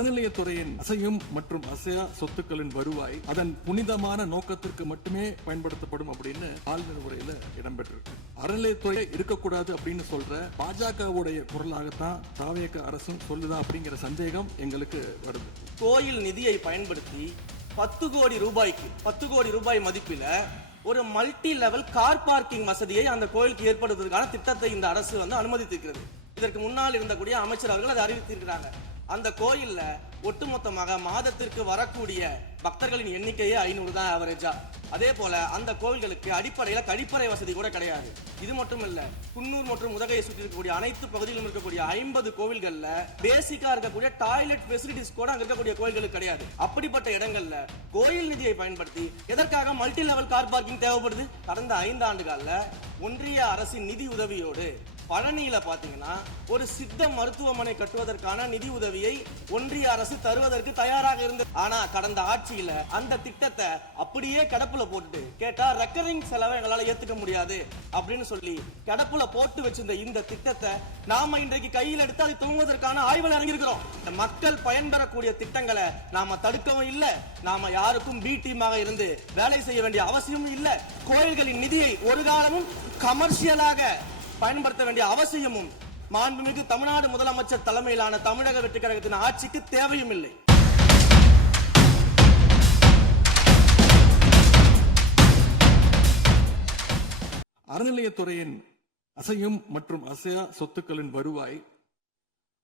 அறநிலையத்துறையின் அசையும் மற்றும் அசையா சொத்துக்களின் வருவாய் அதன் புனிதமான நோக்கத்திற்கு மட்டுமே பயன்படுத்தப்படும் அப்படின்னு ஆளுநர் உரையில இடம்பெற்றிருக்கு. அறநிலையத்துறை இருக்கக்கூடாது அப்படின்னு சொல்ற பாஜகவுடைய குரலாகத்தான் தாவேக அரசும் சொல்லுதா அப்படிங்கிற சந்தேகம் எங்களுக்கு வருது. கோயில் நிதியை பயன்படுத்தி 10 கோடி ரூபாய் மதிப்பில ஒரு மல்டி லெவல் கார் பார்க்கிங் வசதியை அந்த கோயிலுக்கு ஏற்படுத்துவதற்கான திட்டத்தை இந்த அரசு அனுமதித்திருக்கிறது. இதற்கு முன்னால் இருந்தக்கூடிய அமைச்சர் அவர்கள் அதை அறிவித்திருக்கிறாங்க. அந்த கோயில்ல ஒட்டுமொத்தமாக மாதத்திற்கு வரக்கூடிய பக்தர்களின் எண்ணிக்கையே 500 தான் ஆவரேஜா. அதே போல அந்த கோவில்களுக்கு அடிப்படையில கழிப்பறை வசதி கூட கிடையாது. இது மட்டும் இல்ல, குன்னூர் மற்றும் உதகையை சுற்றி இருக்கக்கூடிய அனைத்து பகுதிகளிலும் இருக்கக்கூடிய 50 கோவில்கள்ல பேசிக்கா இருக்கக்கூடிய டாய்லெட் ஃபெசிலிட்டிஸ் கூட அங்க இருக்கக்கூடிய கோயில்களுக்கு கிடையாது. அப்படிப்பட்ட இடங்கள்ல கோயில் நிதியை பயன்படுத்தி எதற்காக மல்டி லெவல் கார் பார்க்கிங் தேவைப்படுது? கடந்த 5 ஆண்டுகள்ல ஒன்றிய அரசின் நிதி உதவியோடு பழனியில பாத்தீங்கன்னா ஒரு சித்த மருத்துவமனை கட்டுவதற்கான நிதி உதவியை ஒன்றிய அரசு தருவதற்கு தயாராக இருந்தது. ஆனா கடந்த ஆட்சியில அந்த திட்டத்தை அப்படியே கடப்புல போட்டு கேட்டா ரெக்கரிங் செலவை எங்களால ஏத்துக்க முடியாது அப்படின்னு சொல்லி கடப்புல போட்டு வச்சிருந்த இந்த திட்டத்தை நாம இன்றைக்கு கையில் எடுத்து அதை துவங்குவதற்கான ஆய்வில் இறங்கியிருக்கிறோம். இந்த மக்கள் பயன்பெறக்கூடிய திட்டங்களை நாம தடுக்கவும் இல்லை, நாம யாருக்கும் பி டீமாக இருந்து வேலை செய்ய வேண்டிய அவசியமும் இல்லை. கோயில்களின் நிதியை ஒரு காலமும் கமர்ஷியலாக பயன்படுத்த வேண்டிய அவசியமும் மாண்புமிகு தமிழ்நாடு முதலமைச்சர் தலைமையிலான தமிழக வெற்றி கழகத்தின் ஆட்சிக்கு தேவையும் இல்லை. அறநிலையத்துறையின் அசையும் மற்றும் அசையா சொத்துக்களின் வருவாய்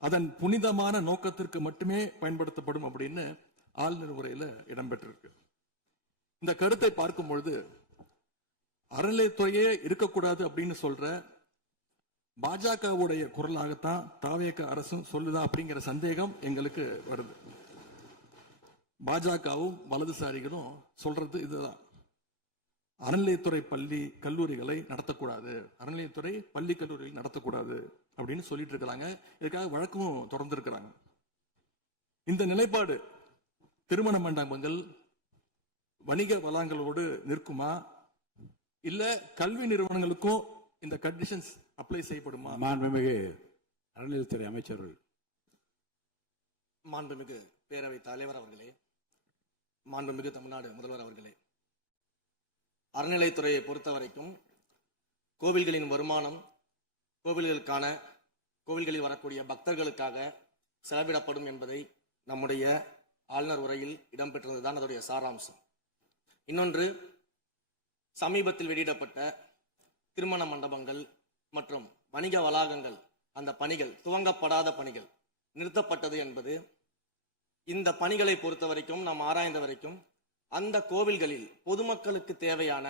அதன் புனிதமான நோக்கத்திற்கு மட்டுமே பயன்படுத்தப்படும் அப்படின்னு ஆளுநர் உரையில இடம்பெற்றிருக்கு. இந்த கருத்தை பார்க்கும் பொழுது அறநிலையத்துறையே இருக்கக்கூடாது அப்படின்னு சொல்ற பாஜகவுடைய குரலாகத்தான் தாவேக அரசும் சொல்லுதா அப்படிங்கிற சந்தேகம் எங்களுக்கு வருது. பாஜகவும் வலதுசாரிகளும் சொல்றது இதுதான். அறநிலையத்துறை பள்ளி கல்லூரிகளை நடத்தக்கூடாது, அறநிலையத்துறை பள்ளி கல்லூரிகள் நடத்தக்கூடாது அப்படின்னு சொல்லிட்டு இருக்கிறாங்க. இதுக்காக வழக்கும் தொடர்ந்து இருக்கிறாங்க. இந்த நிலைப்பாடு திருமண மண்டபங்கள் வணிக வளங்களோடு நிற்குமா, இல்ல கல்வி நிறுவனங்களுக்கும் இந்த கண்டிஷன்ஸ் அப்ளை செய்யப்படுமா? மாண்புமிகு அறநிலையத்துறை அமைச்சர்கள். மாண்புமிகு பேரவை தலைவர் அவர்களே, மாண்புமிகு தமிழ்நாடு முதல்வர் அவர்களே, அறநிலையத்துறையை பொறுத்த வரைக்கும் கோவில்களின் வருமானம் கோவில்களில் வரக்கூடிய பக்தர்களுக்காக செலவிடப்படும் என்பதை நம்முடைய ஆளுநர் உரையில் இடம்பெற்றதுதான் அதனுடைய சாராம்சம். இன்னொன்று, சமீபத்தில் வெளியிடப்பட்ட திருமண மண்டபங்கள் மற்றும் வணிக வளாகங்கள் அந்த பணிகள் துவங்கப்படாத பணிகள் நிறுத்தப்பட்டது என்பது இந்த பணிகளை பொறுத்த வரைக்கும் நாம் ஆராய்ந்த வரைக்கும் அந்த கோவில்களில் பொதுமக்களுக்கு தேவையான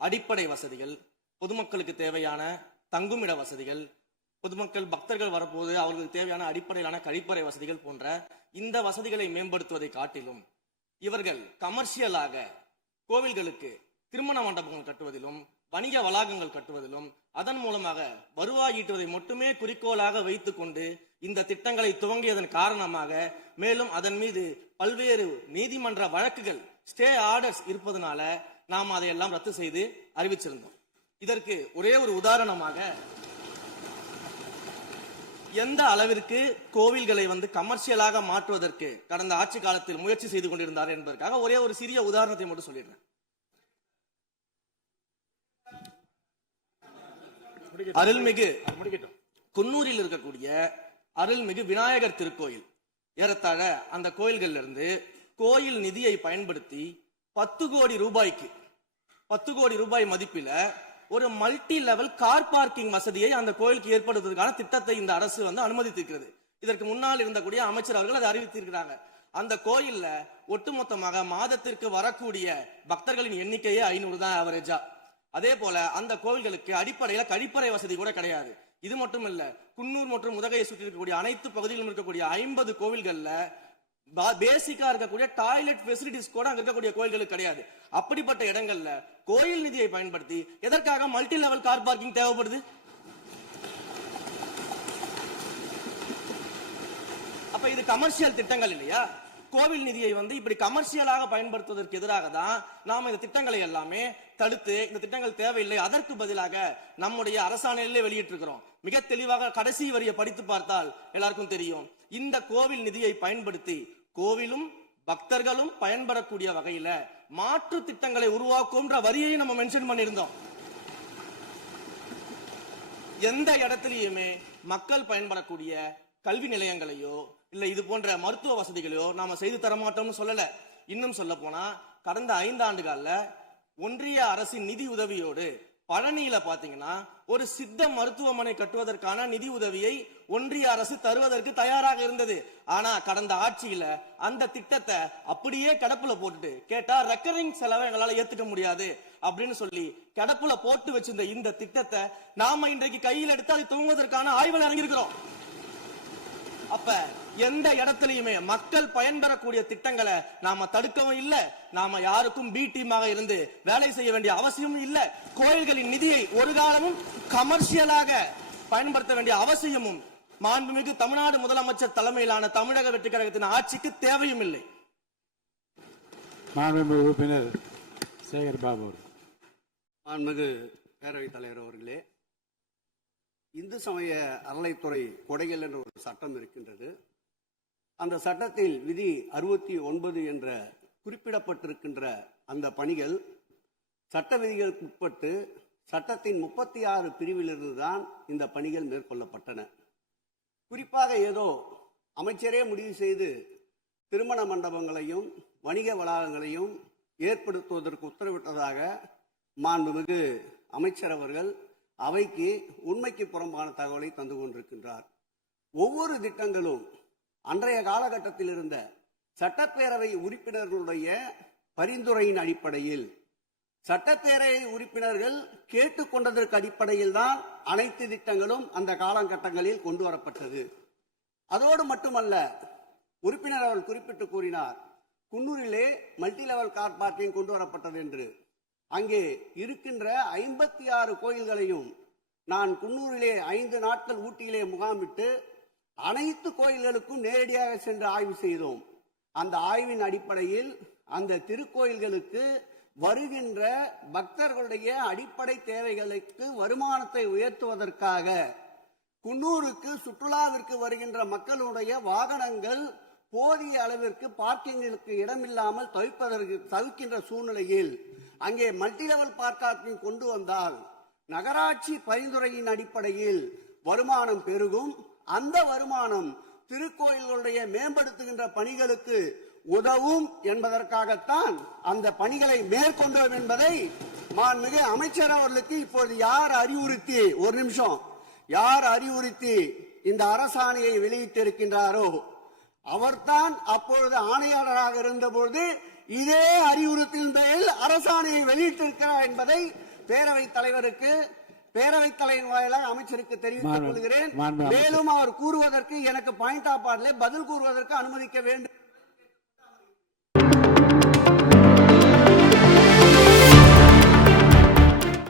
அடிப்படை வசதிகள், பொதுமக்களுக்கு தேவையான தங்குமிட வசதிகள், பொதுமக்கள் பக்தர்கள் வரப்போது அவர்களுக்கு தேவையான அடிப்படையிலான கழிப்பறை வசதிகள் போன்ற இந்த வசதிகளை மேம்படுத்துவதை காட்டிலும் இவர்கள் கமர்ஷியலாக கோவில்களுக்கு திருமண மண்டபங்கள் கட்டுவதிலும் வணிக வளாகங்கள் கட்டுவதிலும் அதன் மூலமாக வருவாய் ஈட்டுவதை மட்டுமே குறிக்கோளாக வைத்துக் கொண்டு இந்த திட்டங்களை துவங்கியதன் காரணமாக மேலும் அதன் மீது பல்வேறு நீதிமன்ற வழக்குகள் ஸ்டே ஆர்டர்ஸ் இருப்பதனால நாம் அதையெல்லாம் ரத்து செய்து அறிவிச்சிருந்தோம். இதற்கு ஒரே ஒரு உதாரணமாக எந்த அளவிற்கு கோவில்களை கமர்ஷியலாக மாற்றுவதற்கு கடந்த ஆட்சி காலத்தில் முயற்சி செய்து கொண்டிருந்தார் என்பதற்காக ஒரே ஒரு சிறிய உதாரணத்தை மட்டும் சொல்லிடுறேன். அருள்மிகு குன்னூரில் இருக்கக்கூடிய அருள்மிகு விநாயகர் திருக்கோயில், ஏறத்தாழ அந்த கோயில்கள் இருந்து கோயில் நிதியை பயன்படுத்தி 10 கோடி ரூபாய் மதிப்பில ஒரு மல்டி லெவல் கார் பார்க்கிங் வசதியை அந்த கோயிலுக்கு ஏற்படுத்துவதற்கான திட்டத்தை இந்த அரசு அனுமதித்திருக்கிறது. இதற்கு முன்னால் இருந்தக்கூடிய அமைச்சர் அவர்கள் அதை அறிவித்திருக்கிறாங்க. அந்த கோயில்ல ஒட்டுமொத்தமாக மாதத்திற்கு வரக்கூடிய பக்தர்களின் எண்ணிக்கையே 500 தான் ஆவரேஜா. அதே போல அந்த கோவில்களுக்கு அடிப்படையில கழிப்பறை வசதி கூட கிடையாது. இது மட்டும் இல்ல, குன்னூர் மற்றும் உதகையை சுற்றி இருக்கக்கூடிய அனைத்து பகுதிகளிலும் இருக்கக்கூடிய 50 கோவில்கள்ல பேசிக்கா இருக்கக்கூடிய டாய்லெட் ஃபெசிலிட்டிஸ் கூட அங்க இருக்கக்கூடிய கோயில்களுக்கு கிடையாது. அப்படிப்பட்ட இடங்கள்ல கோயில் நிதியை பயன்படுத்தி எதற்காக மல்டி லெவல் கார் பார்க்கிங் தேவைப்படுது? அப்ப இது கமர்ஷியல் திட்டங்கள் இல்லையா? கோவில் நிதியை வந்து இப்படி கமர்ஷியலாக பயன்படுத்துவதற்கு எதிராக தான் நாம இந்த திட்டங்களை எல்லாமே தடுத்து இந்த திட்டங்கள் தேவையில்லை, அதற்கு பதிலாக நம்முடைய அரசாணையிலே வெளியிட்டிருக்கிறோம். மிக தெளிவாக கடைசி வரியை படித்து பார்த்தால் எல்லாருக்கும் தெரியும். இந்த கோவில் நிதியை பயன்படுத்தி கோவிலும் பக்தர்களும் பயன்பெறக்கூடிய வகையில மாற்று திட்டங்களை உருவாக்கும்ன்ற வரியை நம்ம மென்ஷன் பண்ணியிருந்தோம். எந்த இடத்திலையுமே மக்கள் பயன்படக்கூடிய கல்வி நிலையங்களையோ இல்ல இது போன்ற மருத்துவ வசதிகளையோ நாம செய்து தரமாட்டோம்னு சொல்லல. இன்னும் சொல்ல போனா கடந்த 5 ஆண்டுகள்ல ஒன்றிய அரசின் நிதி உதவியோடு பழனியில பாத்தீங்கன்னா ஒரு சித்த மருத்துவமனை கட்டுவதற்கான நிதி உதவியை ஒன்றிய அரசு தருவதற்கு தயாராக இருந்தது. ஆனா கடந்த ஆட்சியில அந்த திட்டத்தை அப்படியே கிடப்புல போட்டுட்டு கேட்டா ரெக்கரிங் செலவை எங்களால ஏத்துக்க முடியாது அப்படின்னு சொல்லி கிடப்புல போட்டு வச்சிருந்த இந்த திட்டத்தை நாம இன்றைக்கு கையில் எடுத்து அதை துவங்குவதற்கான ஆய்வில் இறங்கியிருக்கிறோம். அப்ப எந்த இடத்திலையுமே மக்கள் பயன்பெறக்கூடிய திட்டங்களை நாம தடுக்கவும் இல்ல, நாம யாருக்கும் பி டீமாக இருந்து வேலை செய்ய வேண்டிய அவசியமும் இல்ல. கோயில்களின் நிதியை ஒரு காலமும் கமர்ஷியலாக பயன்படுத்த வேண்டிய அவசியமும் மாண்புமிகு தமிழ்நாடு முதலமைச்சர் தலைமையிலான தமிழக வெற்றி கழகத்தின் ஆட்சிக்கு தேவையும் இல்லை. மாண்புமிகு உறுப்பினர் சேகர் பாபு. மாண்புமிகு பேரவைத் தலைவர் அவர்களே, இந்து சமய அறநிலைத்துறை கொடைகள் என்ற ஒரு சட்டம் இருக்கின்றது. அந்த சட்டத்தில் விதி 69 என்ற குறிப்பிடப்பட்டிருக்கின்ற அந்த பணிகள் சட்ட விதிகளுக்கு உட்பட்டு சட்டத்தின் 36 பிரிவிலிருந்து தான் இந்த பணிகள் மேற்கொள்ளப்பட்டன. குறிப்பாக ஏதோ அமைச்சரே முடிவு செய்து திருமண மண்டபங்களையும் வணிக வளாகங்களையும் ஏற்படுத்துவதற்கு உத்தரவிட்டதாக மாண்புமிகு அமைச்சர் அவர்கள் அவைக்கு உண்மைக்கு புறம்பான தகவலை தந்து கொண்டிருக்கின்றார். ஒவ்வொரு திட்டங்களும் அன்றைய காலகட்டத்தில் இருந்த சட்டப்பேரவை உறுப்பினர்களுடைய பரிந்துரையின் அடிப்படையில் சட்டப்பேரவை உறுப்பினர்கள் கேட்டுக்கொண்டதற்கு அடிப்படையில் தான் அனைத்து திட்டங்களும் அந்த காலகட்டங்களில் கொண்டு வரப்பட்டது. அதோடு மட்டுமல்ல, உறுப்பினர் அவர்கள் குறிப்பிட்டு கூறினார், குன்னூரிலே மல்டி லெவல் கார் பார்க்கிங் கொண்டு வரப்பட்டது என்று. அங்கே இருக்கின்ற 56 கோயில்களையும் நான் குன்னூரிலே 5 நாட்கள் ஊட்டியிலே முகாமிட்டு அனைத்து கோயில்களுக்கும் நேரடியாக சென்று ஆய்வு செய்தோம். அந்த ஆய்வின் அடிப்படையில் அந்த திருக்கோயில்களுக்கு வருகின்ற பக்தர்களுடைய அடிப்படை தேவைகளுக்கு வருமானத்தை உயர்த்துவதற்காக குன்னூருக்கு சுற்றுலாவிற்கு வருகின்ற மக்களுடைய வாகனங்கள் போதிய அளவிற்கு பார்க்கிங்களுக்கு இடமில்லாமல் தவிர்க்கின்ற சூழ்நிலையில் அங்கே மல்டி லெவல் பார்க்கிங் கொண்டு வந்தால் நகராட்சி பரிந்துரையின் அடிப்படையில் வருமானம் பெருகும். அந்த வருமானம் திருக்கோயில்களுடைய மேம்படுத்துகின்ற பணிகளுக்கு உதவும் என்பதற்காகத்தான் அந்த பணிகளை மேற்கொண்டோம் என்பதை மாண்புமிகு அமைச்சர் அவர்களுக்கு இப்போது யார் அறிவுறுத்தி, ஒரு நிமிஷம், யார் அறிவுறுத்தி இந்த அரசாணையை வெளியிட்டிருக்கின்றாரோ அவர்தான் அப்பொழுது ஆணையாளராக இருந்தபோது இதே அறிவுறுத்தின் பேரில் அரசாணையை வெளியிட்டிருக்கிறார் என்பதை பேரவைத் தலைவருக்கு, பேரவைத் தலைவர் வாயிலாக அமைச்சருக்கு தெரிவித்துக் கொள்கிறேன். மேலும் அவர் கூறுவதற்கு எனக்கு பாயிண்ட் ஆஃப் ஆர்டர்ல பதில் கூறுவதற்கு அனுமதிக்க வேண்டும்.